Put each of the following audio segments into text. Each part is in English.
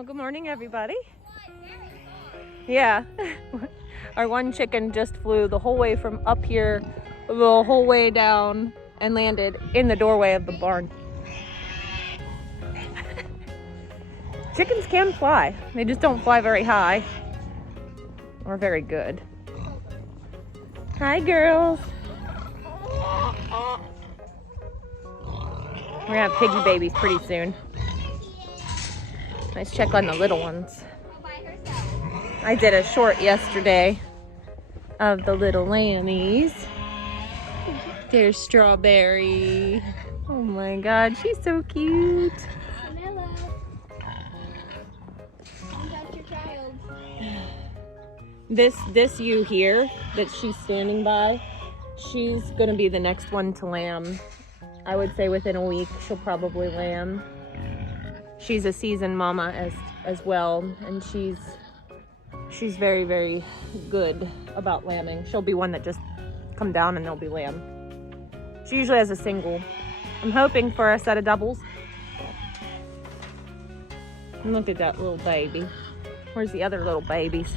Well, good morning, everybody. Yeah. Our one chicken just flew the whole way from up here, the whole way down, and landed in the doorway of the barn. Chickens can fly. They just don't fly very high or very good. Hi, girls. We're gonna have piggy babies pretty soon. Let's check on the little ones. I did a short yesterday of the little lammies. There's Strawberry. Oh my God, she's so cute. Hello. That's your child. This ewe here that she's standing by, she's gonna be the next one to lamb. I would say within a week she'll probably lamb. She's a seasoned mama as well, and she's very, very good about lambing. She'll be one that just come down and there'll be lamb. She usually has a single. I'm hoping for a set of doubles. And look at that little baby. Where's the other little babies?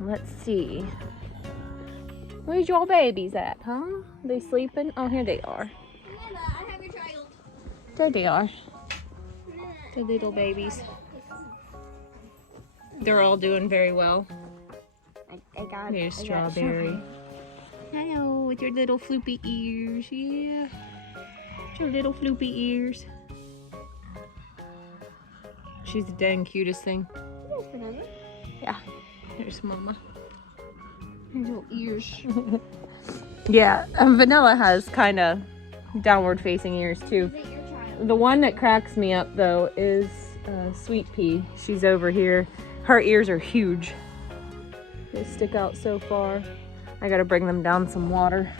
Let's see. Where's your babies at, huh? They sleeping? Oh, here they are. Nana, I have your child. There they are. The little babies. They're all doing very well. I got There's Strawberry. Hello, with your little floopy ears. Yeah. With your little floopy ears. She's the dang cutest thing. There's Vanilla. Yeah. Here's Mama. Her little ears. Yeah, Vanilla has kind of downward facing ears too. Is it your child? The one that cracks me up though is Sweet Pea. She's over here. Her ears are huge. They stick out so far. I gotta bring them down some water.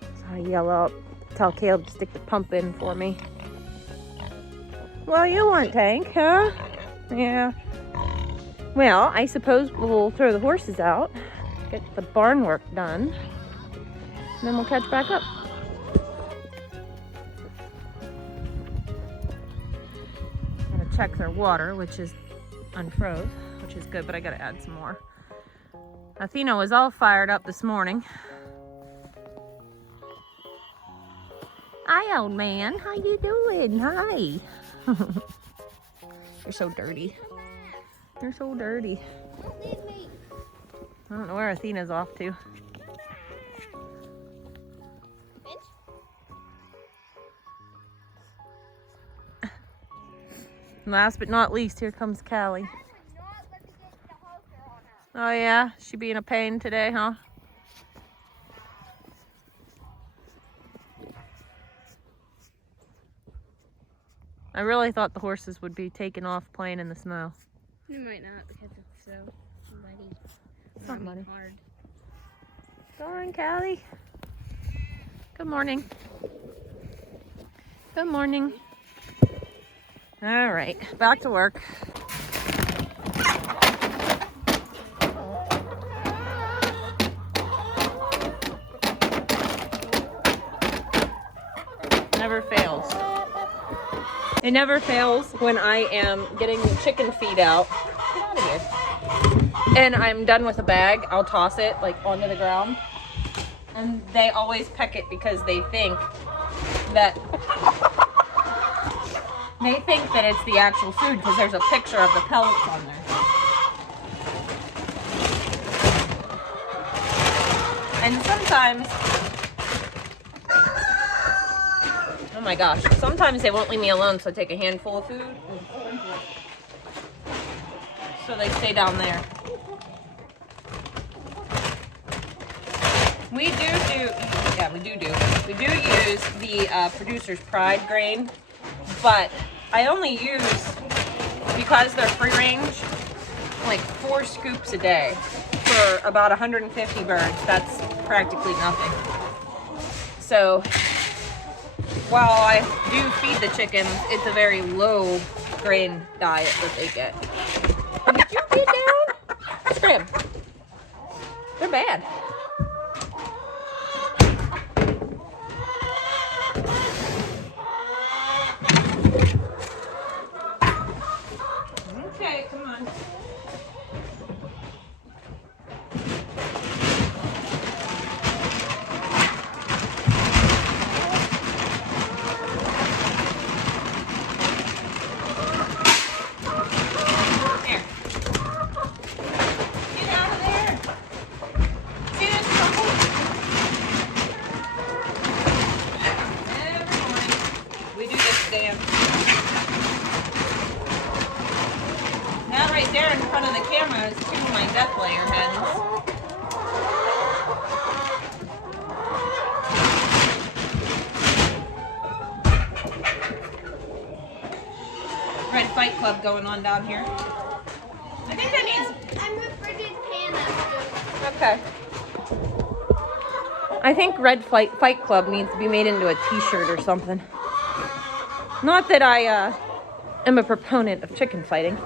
So I yell out, tell Caleb to stick the pump in for me. Well, you want Tank, huh? Yeah. Well, I suppose we'll throw the horses out, get the barn work done, and then we'll catch back up. Gotta check their water, which is unfroze, which is good, but I gotta add some more. Athena was all fired up this morning. Hi, old man. How you doing? Hi. You're so dirty. You're so dirty. Don't leave me. I don't know where Athena's off to. Finch? Last but not least, here comes Callie. Not let me get the halter on her. Oh yeah, she being a pain today, huh? I really thought the horses would be taking off playing in the snow. It might not because it's so muddy. It's not muddy. Hard. Go on, Callie. Good morning. Good morning. All right, back to work. Never fails. It never fails when I am getting the chicken feed out. Get out of here. And I'm done with a bag. I'll toss it like onto the ground. And they always peck it because they think that it's the actual food because there's a picture of the pellets on there. And sometimes, oh my gosh, sometimes they won't leave me alone, so I take a handful of food and sprinkle it. So they stay down there. We do use the Producer's Pride grain, but I only use, because they're free range, like 4 scoops a day for about 150 birds. That's practically nothing. So while I do feed the chickens, it's a very low grain diet that they get. Did you get down? Scram. They're bad. Okay, come on. Here. Get out of there. See this couple? Every morning we do this dance. That right there in front of the camera is two of my death layer hens. Red Fight Club going on down here. I think that needs... I'm a frigid panda. Okay. I think Red Fight Club needs to be made into a t-shirt or something. Not that I am a proponent of chicken fighting,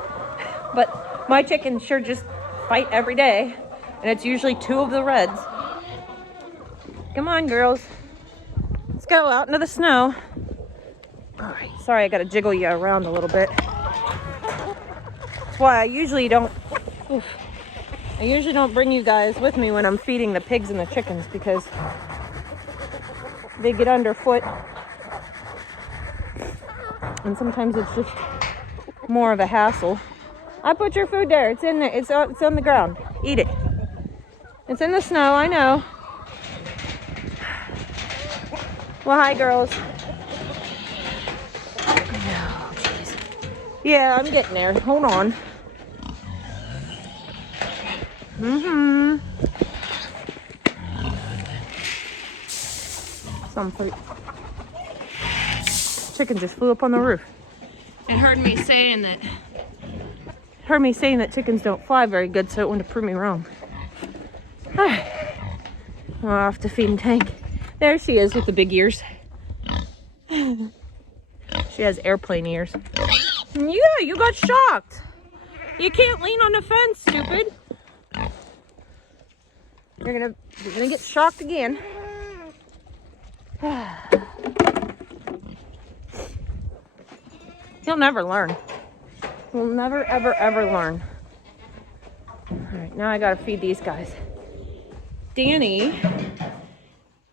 but my chickens sure just fight every day, and it's usually two of the reds. Come on, girls. Let's go out into the snow. All right, sorry I gotta jiggle you around a little bit. That's why I usually don't bring you guys with me when I'm feeding the pigs and the chickens, because they get underfoot. And sometimes it's just more of a hassle. I put your food there. It's in there. It's on the ground. Eat it. It's in the snow. I know. Well, hi, girls. No, geez. Yeah, I'm getting there. Hold on. Some fruit. Chicken just flew up on the roof. It heard me saying that chickens don't fly very good, so it wanted to prove me wrong. We're off to feed and tank. There she is with the big ears. She has airplane ears. Yeah, you got shocked. You can't lean on the fence, stupid. You're gonna get shocked again. You'll never learn. You'll never, ever, ever learn. All right, now I gotta feed these guys. Danny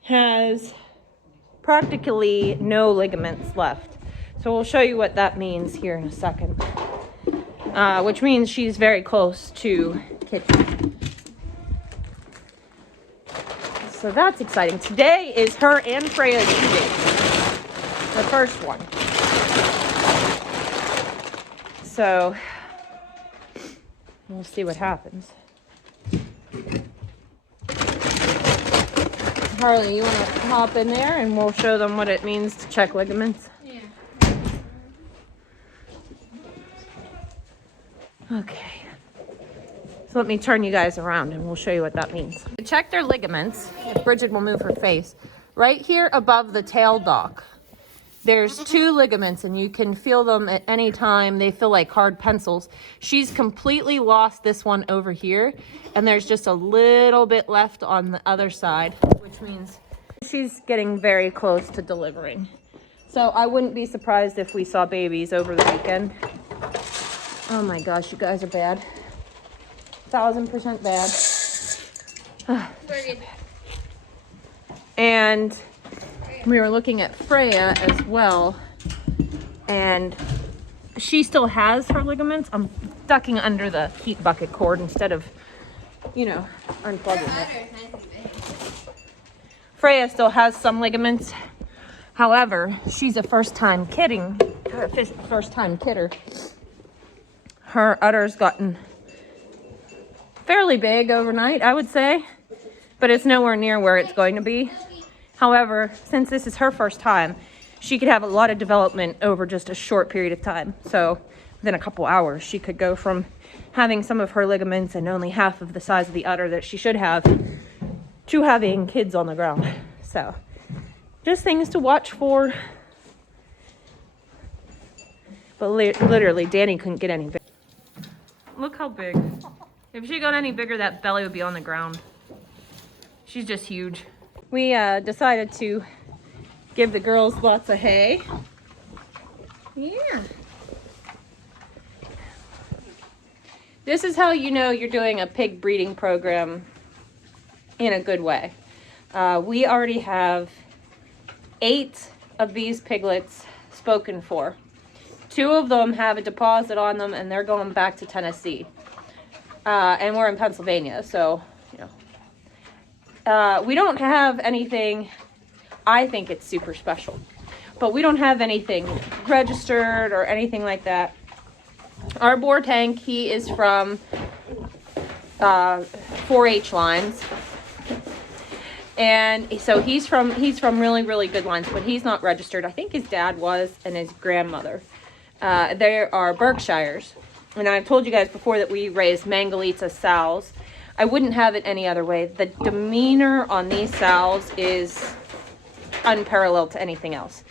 has practically no ligaments left. So we'll show you what that means here in a second. Which means she's very close to kidney. So that's exciting. Today is her and Freya's due date. The first one. So we'll see what happens. Harley, you want to hop in there and we'll show them what it means to check ligaments? Yeah. Okay. So let me turn you guys around and we'll show you what that means. To check their ligaments, if Bridget will move her face, right here above the tail dock, there's two ligaments and you can feel them at any time. They feel like hard pencils. She's completely lost this one over here, and there's just a little bit left on the other side, which means she's getting very close to delivering. So I wouldn't be surprised if we saw babies over the weekend. Oh my gosh, you guys are bad. 1000% bad. And we were looking at Freya as well, and she still has her ligaments. I'm ducking under the heat bucket cord instead of, unplugging it. Freya still has some ligaments. However, she's a first-time kidder. Her udder's gotten fairly big overnight, I would say, but it's nowhere near where it's going to be. However, since this is her first time, she could have a lot of development over just a short period of time. So within a couple hours, she could go from having some of her ligaments and only half of the size of the udder that she should have to having kids on the ground. So just things to watch for. But literally, Danny couldn't get any bigger. Look how big. If she got any bigger, that belly would be on the ground. She's just huge. We decided to give the girls lots of hay. Yeah. This is how you know you're doing a pig breeding program in a good way. We already have 8 of these piglets spoken for. 2 of them have a deposit on them, and they're going back to Tennessee. And we're in Pennsylvania, so, you know. We don't have anything, I think it's super special, but we don't have anything registered or anything like that. Our boar tank, he is from 4-H lines. And so he's from really, really good lines, but he's not registered. I think his dad was, and his grandmother. They are Berkshires. And I've told you guys before that we raise Mangalitsa sows. I wouldn't have it any other way. The demeanor on these sows is unparalleled to anything else.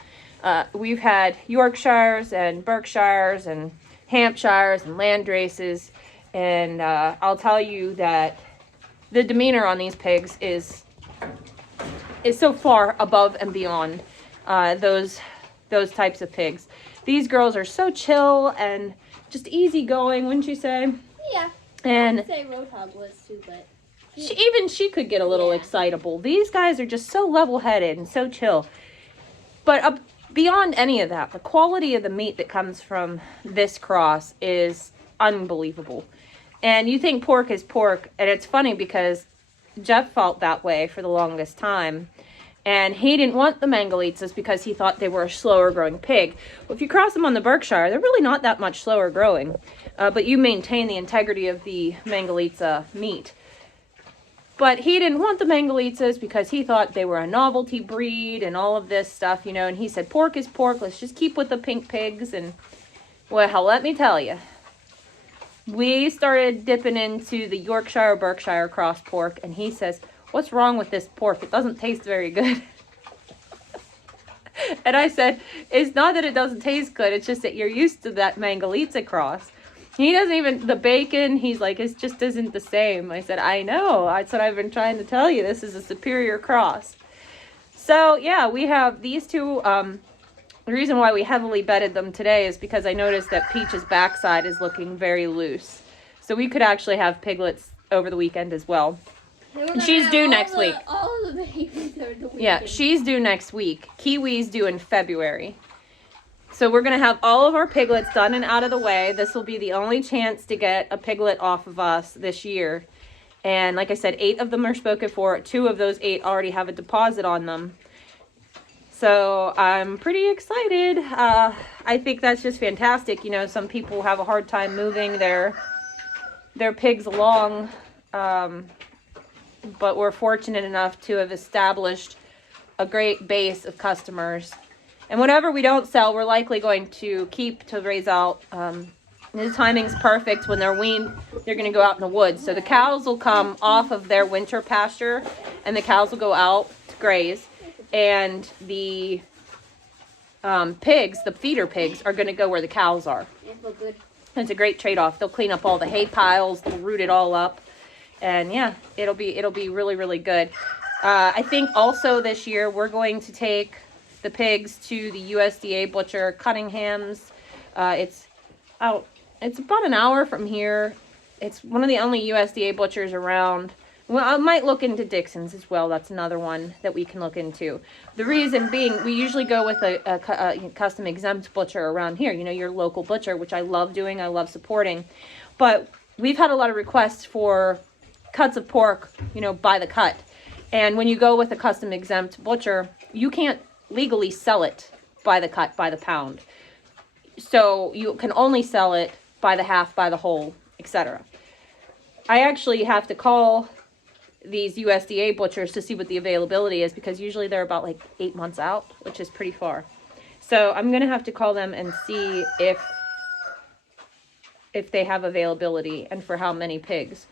We've had Yorkshires and Berkshires and Hampshires and Landraces. And I'll tell you that the demeanor on these pigs is so far above and beyond those types of pigs. These girls are so chill and just easygoing, wouldn't you say? Yeah. And I'd say Roadhog was too, but she could get a little excitable. These guys are just so level-headed and so chill. But beyond any of that, the quality of the meat that comes from this cross is unbelievable. And you think pork is pork, and it's funny because Jeff felt that way for the longest time. And he didn't want the Mangalitsas because he thought they were a slower growing pig. Well, if you cross them on the Berkshire, they're really not that much slower growing. But you maintain the integrity of the Mangalitsa meat. But he didn't want the Mangalitsas because he thought they were a novelty breed and all of this stuff, you know. And he said, pork is pork. Let's just keep with the pink pigs. And, well, let me tell you. We started dipping into the Yorkshire-Berkshire cross pork. And he says, what's wrong with this pork? It doesn't taste very good. And I said, it's not that it doesn't taste good. It's just that you're used to that Mangalitsa cross. He doesn't even, the bacon, he's like, it just isn't the same. I said, I know. I said, I've been trying to tell you, this is a superior cross. So, yeah, we have these two. The reason why we heavily bedded them today is because I noticed that Peach's backside is looking very loose. So we could actually have piglets over the weekend as well. And she's due next week. All the babies over the weekend. Yeah, she's due next week. Kiwi's due in February. So we're going to have all of our piglets done and out of the way. This will be the only chance to get a piglet off of us this year. And like I said, 8 of them are spoken for. 2 of those 8 already have a deposit on them. So I'm pretty excited. I think that's just fantastic. You know, some people have a hard time moving their pigs along. But we're fortunate enough to have established a great base of customers. And whatever we don't sell, we're likely going to keep to raise out. The timing's perfect. When they're weaned, they're going to go out in the woods. So the cows will come off of their winter pasture, and the cows will go out to graze. And the pigs, the feeder pigs, are going to go where the cows are. It's a great trade-off. They'll clean up all the hay piles. They'll root it all up. And yeah, it'll be really, really good. I think also this year we're going to take the pigs to the USDA butcher, Cunningham's. It's about an hour from here. It's one of the only USDA butchers around. Well, I might look into Dixon's as well. That's another one that we can look into. The reason being, we usually go with a custom exempt butcher around here. You know, your local butcher, which I love doing. I love supporting. But we've had a lot of requests for cuts of pork, you know, by the cut. And when you go with a custom exempt butcher, you can't legally sell it by the cut, by the pound. So you can only sell it by the half, by the whole, etc. I actually have to call these USDA butchers to see what the availability is, because usually they're about like 8 months out, which is pretty far. So I'm going to have to call them and see if they have availability and for how many pigs.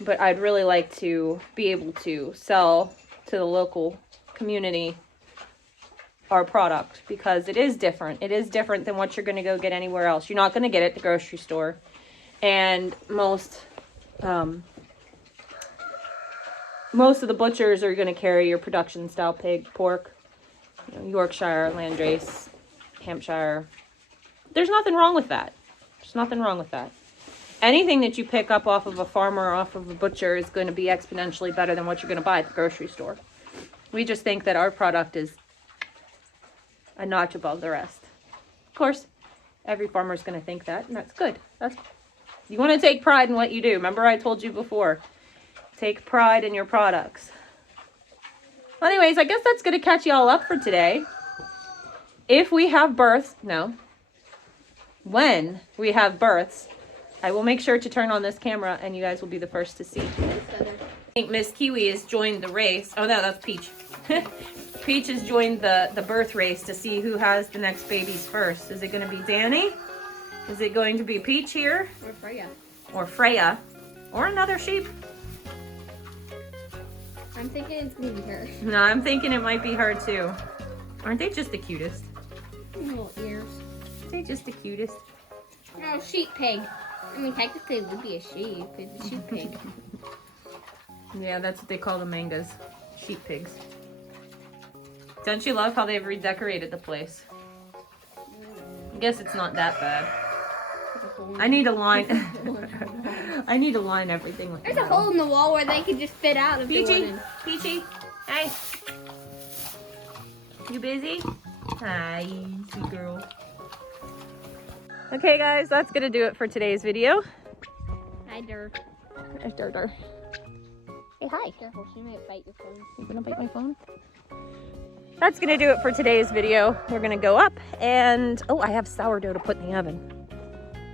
But I'd really like to be able to sell to the local community our product, because it is different. It is different than what you're going to go get anywhere else. You're not going to get it at the grocery store. And most of the butchers are going to carry your production style pork, you know, Yorkshire, Landrace, Hampshire. There's nothing wrong with that. There's nothing wrong with that. anything that you pick up off of a farmer or off of a butcher is going to be exponentially better than what you're going to buy at the grocery store. We just think that our product is a notch above the rest. Of course, every farmer is going to think that, and that's good. You want to take pride in what you do. Remember I told you before, take pride in your products. Well, anyways, I guess that's going to catch you all up for today. If we have births, when we have births, I will make sure to turn on this camera and you guys will be the first to see. I think Miss Kiwi has joined the race. Oh no, that's Peach. Peach has joined the birth race to see who has the next babies first. Is it going to be Danny? Is it going to be Peach here? Or Freya. Or Freya? Or another sheep? I'm thinking it's gonna be her. No, I'm thinking it might be her too. Aren't they just the cutest? Little ears. Aren't they just the cutest? Oh, sheep pig. I mean, technically it would be a sheep. It's a sheep pig. Yeah, that's what they call the mangas. Sheep pigs. Don't you love how they've redecorated the place? I guess it's not that bad. I need to line. I need to line everything with. There's a hole in the wall where they can just fit out if they Peachy, wanted. Peachy, hey. You busy? Hi, sweet girl. Okay, guys, that's gonna do it for today's video. Hi, Dur. There's Dur. Hey, hi. Careful, she might bite your phone. You gonna bite my phone? That's gonna do it for today's video. We're gonna go up and, oh, I have sourdough to put in the oven.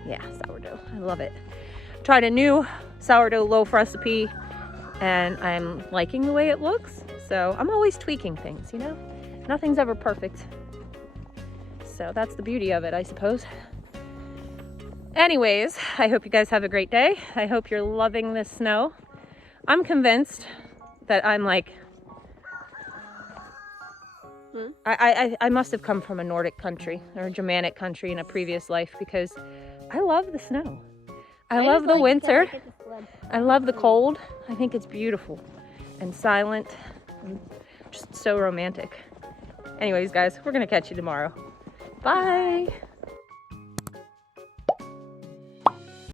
Yeah, sourdough, I love it. Tried a new sourdough loaf recipe and I'm liking the way it looks. So I'm always tweaking things, you know? Nothing's ever perfect. So that's the beauty of it, I suppose. Anyways, I hope you guys have a great day. I hope you're loving this snow. I'm convinced that I'm like, I must have come from a Nordic country or a Germanic country in a previous life because I love the snow. I love the winter. I love the cold. I think it's beautiful and silent and just so romantic. Anyways, guys, we're gonna catch you tomorrow. Bye.